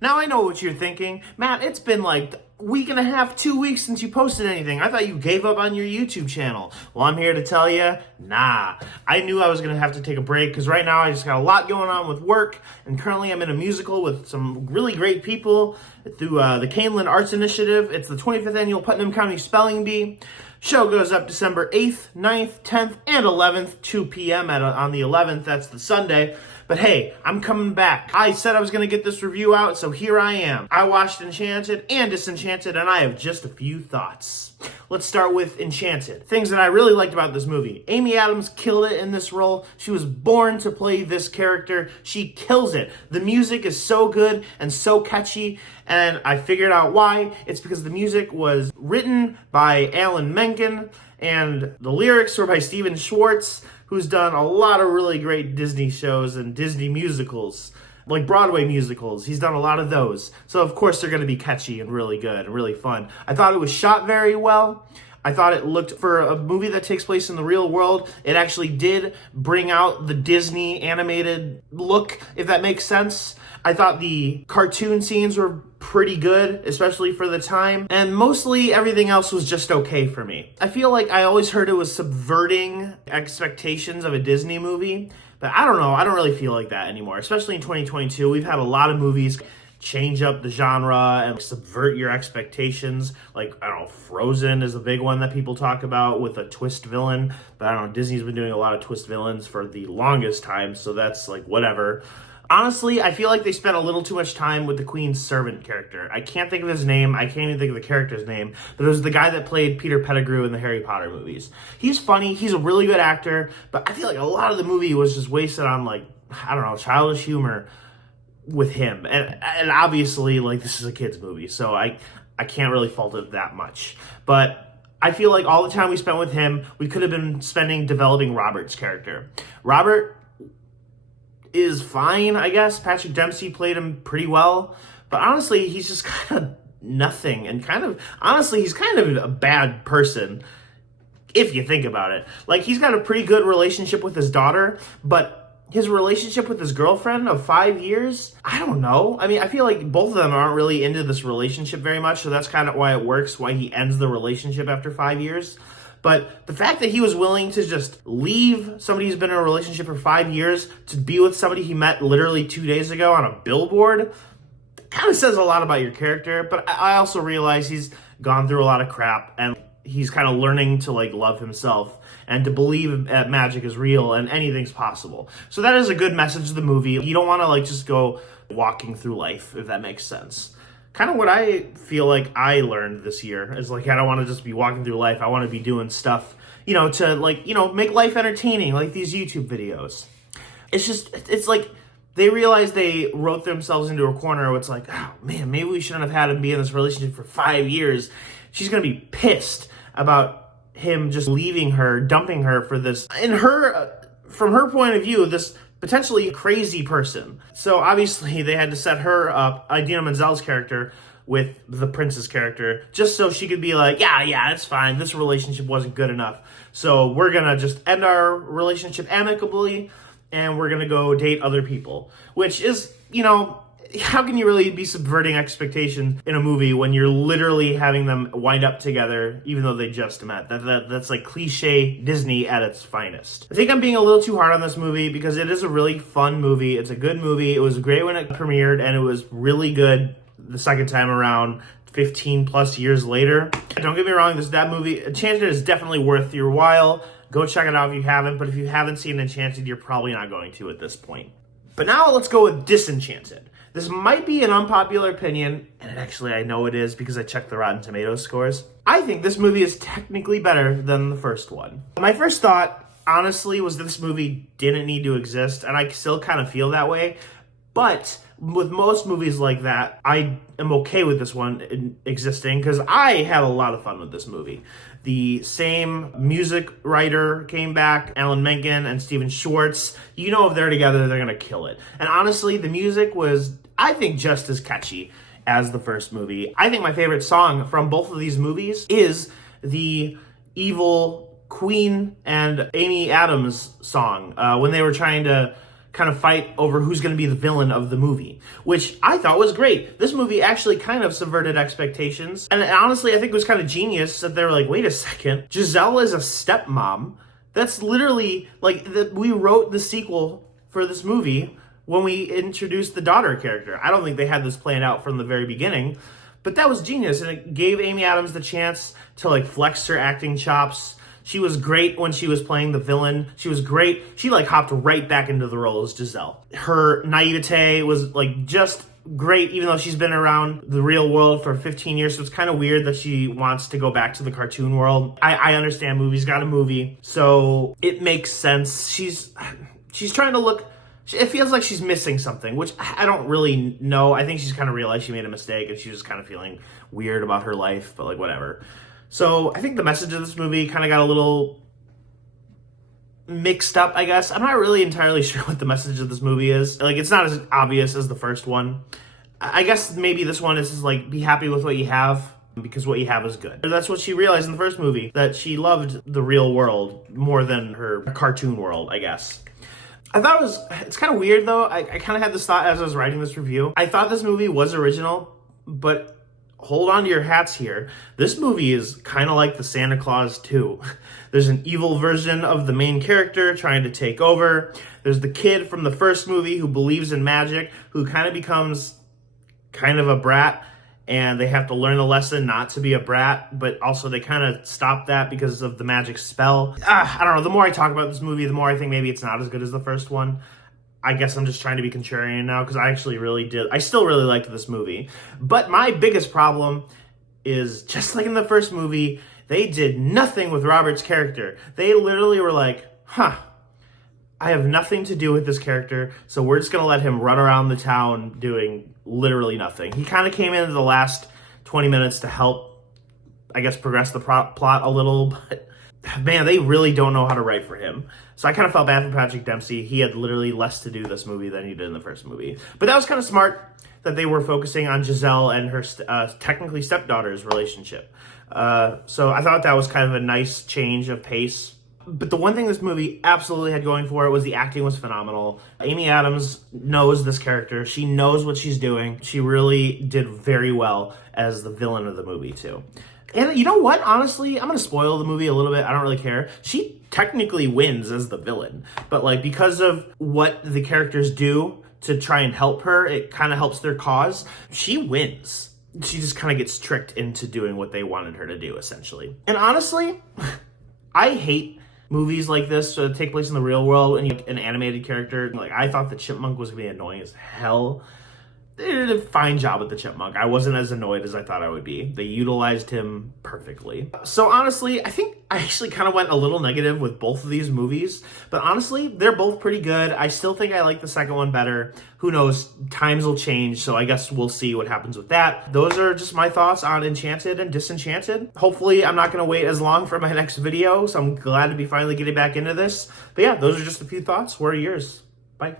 Now I know what you're thinking. Matt, it's been like a week and a half, 2 weeks since you posted anything. I thought you gave up on your YouTube channel. Well, I'm here to tell you, nah. I knew I was going to have to take a break because right now I just got a lot going on with work, and currently I'm in a musical with some really great people through the Caneland Arts Initiative. It's the 25th Annual Putnam County Spelling Bee. Show goes up December 8th, 9th, 10th, and 11th, 2 p.m. on the 11th. That's the Sunday. But hey, I'm coming back. I said I was going to get this review out, so here I am. I watched Enchanted and Disenchanted, and I have just a few thoughts. Let's start with Enchanted. Things that I really liked about this movie. Amy Adams killed it in this role. She was born to play this character. She kills it. The music is so good and so catchy, and I figured out why. It's because the music was written by Alan Menken, and the lyrics were by Stephen Schwartz, who's done a lot of really great Disney shows and Disney musicals, like Broadway musicals. He's done a lot of those. So of course they're going to be catchy and really good and really fun. I thought it was shot very well. I thought it looked, for a movie that takes place in the real world, it actually did bring out the Disney animated look, if that makes sense. I thought the cartoon scenes were pretty good, especially for the time, and mostly everything else was just okay for me. I feel like I always heard it was subverting expectations of a Disney movie, but I don't know, I don't really feel like that anymore, especially in 2022. We've had a lot of movies change up the genre and subvert your expectations. Like, I don't know, Frozen is a big one that people talk about with a twist villain, but I don't know, Disney's been doing a lot of twist villains for the longest time, so that's like whatever. Honestly, I feel like they spent a little too much time with the Queen's servant character. I can't think of his name. I can't even think of the character's name. But it was the guy that played Peter Pettigrew in the Harry Potter movies. He's funny. He's a really good actor. But I feel like a lot of the movie was just wasted on, like, I don't know, childish humor with him. And obviously, like, this is a kid's movie. So I can't really fault it that much. But I feel like all the time we spent with him, we could have been spending developing Robert's character. Robert is fine, I guess. Patrick Dempsey played him pretty well, but honestly, he's just kind of nothing, and honestly, he's kind of a bad person, if you think about it. Like, he's got a pretty good relationship with his daughter, but his relationship with his girlfriend of 5 years, I don't know. I mean, I feel like both of them aren't really into this relationship very much, so that's kind of why it works, why he ends the relationship after 5 years. But the fact that he was willing to just leave somebody who's been in a relationship for 5 years to be with somebody he met literally 2 days ago on a billboard kind of says a lot about your character. But I also realize he's gone through a lot of crap, and he's kind of learning to, like, love himself and to believe that magic is real and anything's possible. So that is a good message of the movie. You don't want to, like, just go walking through life, if that makes sense. Kind of what I feel like I learned this year is, like, I don't want to just be walking through life. I want to be doing stuff, you know, to, like, you know, make life entertaining, like these YouTube videos. It's like they realized they wrote themselves into a corner where it's like, oh man, maybe we shouldn't have had him be in this relationship for 5 years. She's going to be pissed about him just leaving her, dumping her for this, and from her point of view, this potentially crazy person. So obviously they had to set her up, Idina Menzel's character, with the prince's character, just so she could be like, yeah, it's fine. This relationship wasn't good enough. So we're going to just end our relationship amicably, and we're going to go date other people. Which is, you know, how can you really be subverting expectations in a movie when you're literally having them wind up together even though they just met? That's like cliche Disney at its finest. I think I'm being a little too hard on this movie because it is a really fun movie. It's a good movie. It was great when it premiered, and it was really good the second time around 15 plus years later. Don't get me wrong, that movie, Enchanted, is definitely worth your while. Go check it out if you haven't, but if you haven't seen Enchanted, you're probably not going to at this point. But now let's go with Disenchanted. This might be an unpopular opinion, and actually I know it is because I checked the Rotten Tomatoes scores. I think this movie is technically better than the first one. My first thought, honestly, was this movie didn't need to exist, and I still kind of feel that way. But with most movies like that, I am okay with this one existing because I had a lot of fun with this movie. The same music writer came back, Alan Menken and Stephen Schwartz. You know, if they're together, they're going to kill it. And honestly, the music was, I think, just as catchy as the first movie. I think my favorite song from both of these movies is the evil Queen and Amy Adams song when they were trying to kind of fight over who's going to be the villain of the movie, which I thought was great. This movie actually kind of subverted expectations. And honestly, I think it was kind of genius that they were like, wait a second, Giselle is a stepmom. That's literally, like, we wrote the sequel for this movie when we introduced the daughter character. I don't think they had this planned out from the very beginning, but that was genius. And it gave Amy Adams the chance to, like, flex her acting chops. She was great when she was playing the villain. She was great. She, like, hopped right back into the role as Giselle. Her naivete was, like, just great, even though she's been around the real world for 15 years. So it's kind of weird that she wants to go back to the cartoon world. I understand movies got a movie, so it makes sense. She's trying to look... It feels like she's missing something, which I don't really know. I think she's kind of realized she made a mistake, and she's just kind of feeling weird about her life, but, like, whatever. So I think the message of this movie kind of got a little mixed up, I guess. I'm not really entirely sure what the message of this movie is. Like, it's not as obvious as the first one. I guess maybe this one is like, be happy with what you have, because what you have is good. That's what she realized in the first movie, that she loved the real world more than her cartoon world, I guess. I thought it's kind of weird, though. I kind of had this thought as I was writing this review. I thought this movie was original, but hold on to your hats here. This movie is kind of like the Santa Claus 2. There's an evil version of the main character trying to take over. There's the kid from the first movie who believes in magic, who kind of becomes kind of a brat, and they have to learn a lesson not to be a brat, but also they kind of stop that because of the magic spell. I don't know. The more I talk about this movie, the more I think maybe it's not as good as the first one. I guess I'm just trying to be contrarian now, because I actually I still really liked this movie. But my biggest problem is, just like in the first movie, they did nothing with Robert's character. They literally were like, I have nothing to do with this character, so we're just going to let him run around the town doing literally nothing. He kind of came into the last 20 minutes to help, I guess, progress the plot a little, but man, they really don't know how to write for him. So I kind of felt bad for Patrick Dempsey. He had literally less to do this movie than he did in the first movie. But that was kind of smart that they were focusing on Giselle and her technically stepdaughter's relationship. So I thought that was kind of a nice change of pace. But the one thing this movie absolutely had going for it was the acting was phenomenal. Amy Adams knows this character. She knows what she's doing. She really did very well as the villain of the movie, too. And you know what? Honestly, I'm going to spoil the movie a little bit. I don't really care. She technically wins as the villain. But, like, because of what the characters do to try and help her, it kind of helps their cause. She wins. She just kind of gets tricked into doing what they wanted her to do, essentially. And honestly, I hate movies like this that take place in the real world and you an animated character. Like, I thought the chipmunk was going to be annoying as hell. They did a fine job with the chipmunk. I wasn't as annoyed as I thought I would be. They utilized him perfectly. So honestly, I think I actually kind of went a little negative with both of these movies. But honestly, they're both pretty good. I still think I like the second one better. Who knows? Times will change, so I guess we'll see what happens with that. Those are just my thoughts on Enchanted and Disenchanted. Hopefully, I'm not going to wait as long for my next video, so I'm glad to be finally getting back into this. But yeah, those are just a few thoughts. What are yours? Bye.